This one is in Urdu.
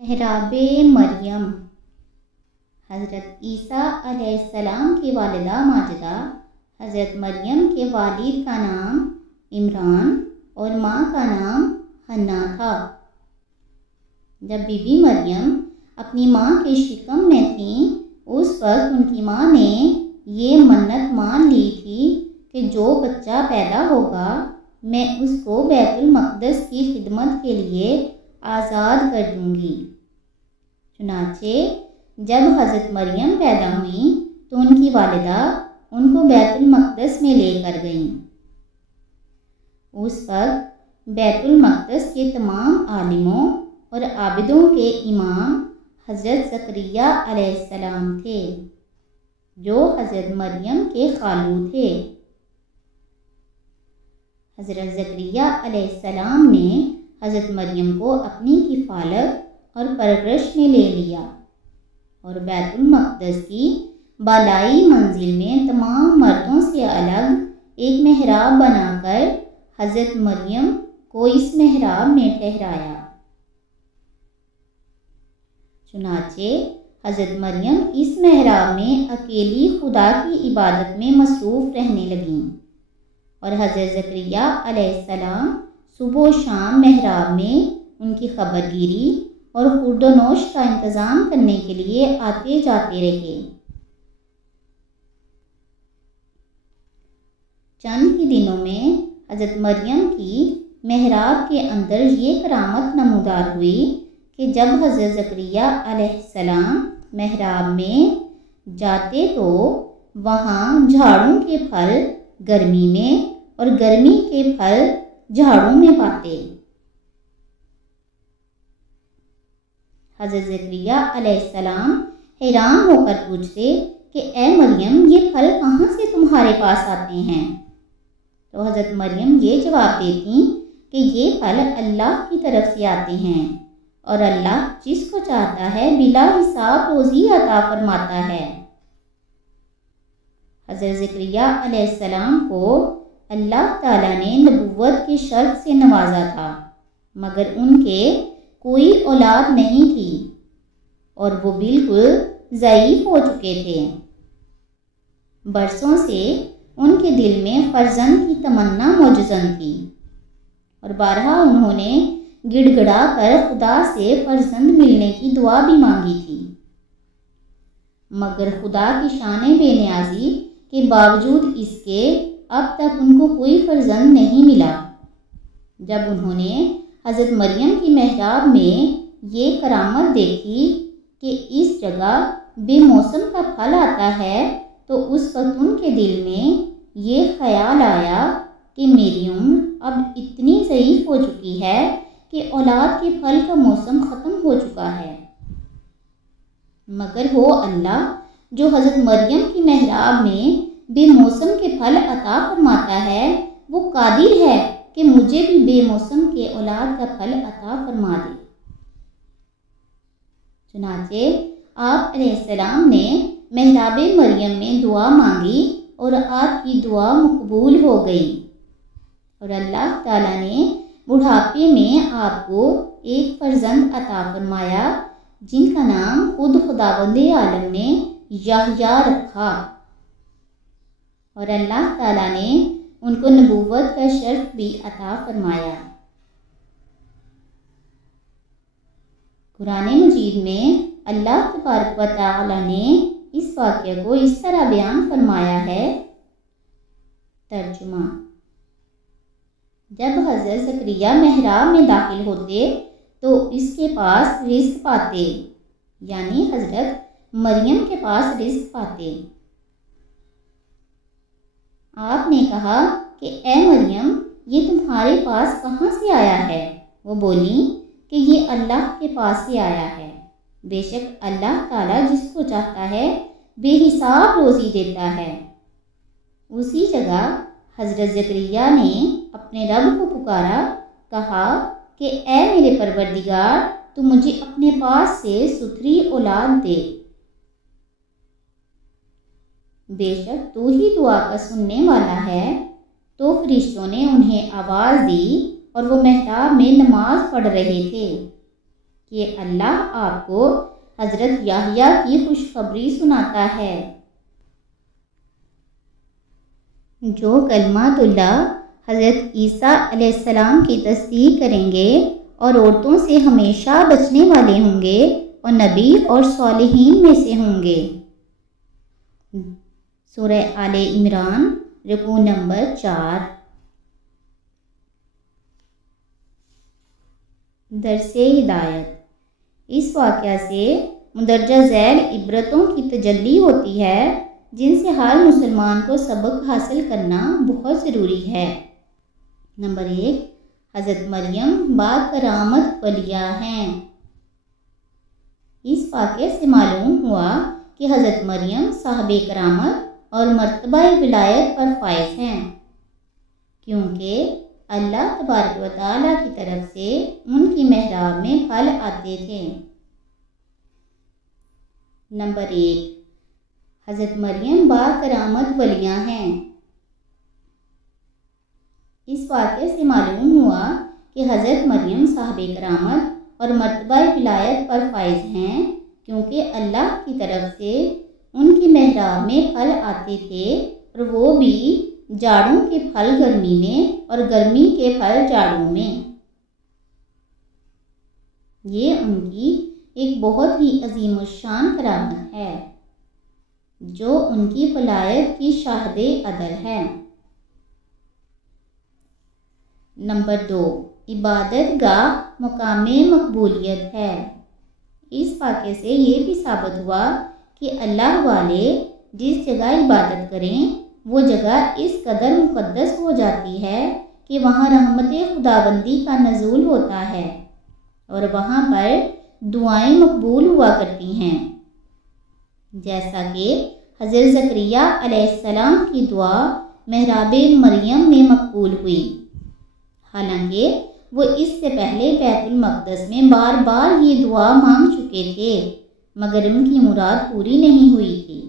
محراب مریم۔ حضرت عیسیٰ علیہ السلام کی والدہ ماجدہ، حضرت مریم کے والد کا نام عمران اور ماں کا نام حنا تھا۔ جب بی بی مریم اپنی ماں کے شکم میں تھیں اس وقت ان کی ماں نے یہ منت مان لی تھی کہ جو بچہ پیدا ہوگا، میں اس کو بیت المقدس کی خدمت کے لیے آزاد کر دوں گی۔ چنانچہ، جب حضرت مریم پیدا ہوئیں تو ان کی والدہ ان کو بیت المقدس میں لے کر گئیں۔ اس وقت بیت المقدس کے تمام عالموں اور عابدوں کے امام حضرت ذکریہ علیہ السلام تھے، جو حضرت مریم کے خالو تھے۔ حضرت ذکریہ علیہ السلام نے حضرت مریم کو اپنی کفالت اور پرورش میں لے لیا اور بیت المقدس کی بالائی منزل میں تمام مردوں سے الگ ایک محراب بنا کر حضرت مریم کو اس محراب میں ٹھہرایا۔ چنانچہ حضرت مریم اس محراب میں اکیلی خدا کی عبادت میں مصروف رہنے لگیں اور حضرت ذکریہ علیہ السلام صبح و شام محراب میں ان کی خبر گیری اور خرد و نوش کا انتظام کرنے کے لیے آتے جاتے رہے۔ چند ہی دنوں میں حضرت مریم کی محراب کے اندر یہ کرامت نمودار ہوئی کہ جب حضرت ذکریہ علیہ السلام محراب میں جاتے تو وہاں جھاڑوں کے پھل گرمی میں اور گرمی کے پھل جھاڑوں میں پاتے حضرت ذکریہ علیہ السلام حیران ہو کر پوچھتے کہ اے مریم یہ پھل کہاں سے تمہارے پاس آتے ہیں تو حضرت مریم یہ جواب دیتی کہ یہ پھل اللہ کی طرف سے آتے ہیں اور اللہ جس کو چاہتا ہے بلا حساب روزی عطا فرماتا ہے حضرت ذکریہ علیہ السلام کو اللہ تعالیٰ نے نبوت کے شرط سے نوازا تھا، مگر ان کے کوئی اولاد نہیں تھی اور وہ بالکل ضعیف ہو چکے تھے۔ برسوں سے ان کے دل میں فرزند کی تمنا موجزن تھی اور بارہا انہوں نے گڑ گڑا کر خدا سے فرزند ملنے کی دعا بھی مانگی تھی۔ مگر خدا کی شان بے نیازی کے باوجود اس کے اب تک ان کو کوئی فرزند نہیں ملا۔ جب انہوں نے حضرت مریم کی محراب میں یہ کرامت دیکھی کہ اس جگہ بے موسم کا پھل آتا ہے، تو اس وقت ان کے دل میں یہ خیال آیا کہ میری عمر اب اتنی ضعیف ہو چکی ہے کہ اولاد کے پھل کا موسم ختم ہو چکا ہے۔ مگر وہ اللہ جو حضرت مریم کی محراب میں بے موسم کے پھل عطا فرماتا ہے۔ وہ قادر ہے کہ مجھے بھی بے موسم کے اولاد کا پھل عطا فرما دے۔ چنانچہ آپ علیہ السلام نے محراب مریم میں دعا مانگی اور آپ کی دعا مقبول ہو گئی۔ اور اللہ تعالیٰ نے بڑھاپے میں آپ کو ایک فرزند عطا فرمایا، جن کا نام خود خداوند عالم نے یحییٰ رکھا۔ اور اللہ تعالیٰ نے ان کو نبوت کا شرف بھی عطا فرمایا۔ قرآن مجید میں اللہ تبارک و تعالیٰ نے اس واقعہ کو اس طرح بیان فرمایا ہے۔ ترجمہ جب حضرت ذکریہ محراب میں داخل ہوتے تو اس کے پاس رزق پاتے یعنی حضرت مریم کے پاس رزق پاتے۔ آپ نے کہا کہ اے مریم، یہ تمہارے پاس کہاں سے آیا ہے؟ وہ بولی، کہ یہ اللہ کے پاس سے آیا ہے۔ بے شک اللہ تعالیٰ جس کو چاہتا ہے، بے حساب روزی دیتا ہے۔ اسی جگہ حضرت ذکریہ نے اپنے رب کو پکارا، کہا کہ اے میرے پروردگار، تو مجھے اپنے پاس سے ستھری اولاد دے۔ بے شک تو ہی دعا کا سننے والا ہے۔ تو فرشتوں نے انہیں آواز دی اور وہ محتاب میں نماز پڑھ رہے تھے کہ اللہ آپ کو حضرت یاہیا کی خوشخبری سناتا ہے۔ جو کلمات اللہ، حضرت عیسیٰ علیہ السلام کی تصدیق کریں گے اور عورتوں سے ہمیشہ بچنے والے ہوں گے اور نبی اور صالحین میں سے ہوں گے۔ سورہ آل عمران رکو نمبر چار۔ درس ہدایت۔ اس واقعہ سے مندرجہ ذیل عبرتوں کی تجلی ہوتی ہے، جن سے ہر مسلمان کو سبق حاصل کرنا بہت ضروری ہے۔ نمبر ایک، حضرت مریم با کرامت ولیہ ہیں۔ اس واقعے سے معلوم ہوا کہ حضرت مریم صاحب کرامت اور مرتبہ ولایت پر فائز ہیں۔ کیونکہ اللہ تبارک و تعالیٰ کی طرف سے ان کی محراب میں پھل آتے تھے۔ نمبر ایک، حضرت مریم با کرامت ولیاں ہیں۔ اس واقعے سے معلوم ہوا کہ حضرت مریم صاحب کرامت اور مرتبہ ولایت پر فائز ہیں کیونکہ اللہ کی طرف سے ان کی محراب میں پھل آتے تھے اور وہ بھی جاڑوں کے پھل گرمی میں اور گرمی کے پھل جاڑوں میں۔ یہ ان کی ایک بہت ہی عظیم الشان کرامت ہے، جو ان کی فلایت کی شاہد عدل ہے۔ نمبر دو، عبادت گاہ مقام مقبولیت ہے۔ اس واقعے سے یہ بھی ثابت ہوا کہ اللہ والے جس جگہ عبادت کریں، وہ جگہ اس قدر مقدس ہو جاتی ہے کہ وہاں رحمت خدا بندی کا نزول ہوتا ہے اور وہاں پر دعائیں مقبول ہوا کرتی ہیں۔ جیسا کہ حضرت ذکریہ علیہ السلام کی دعا محراب مریم میں مقبول ہوئی۔ حالانکہ وہ اس سے پہلے بیت المقدس میں بار بار یہ دعا مانگ چکے تھے۔ مگر ان کی مراد پوری نہیں ہوئی۔ تھی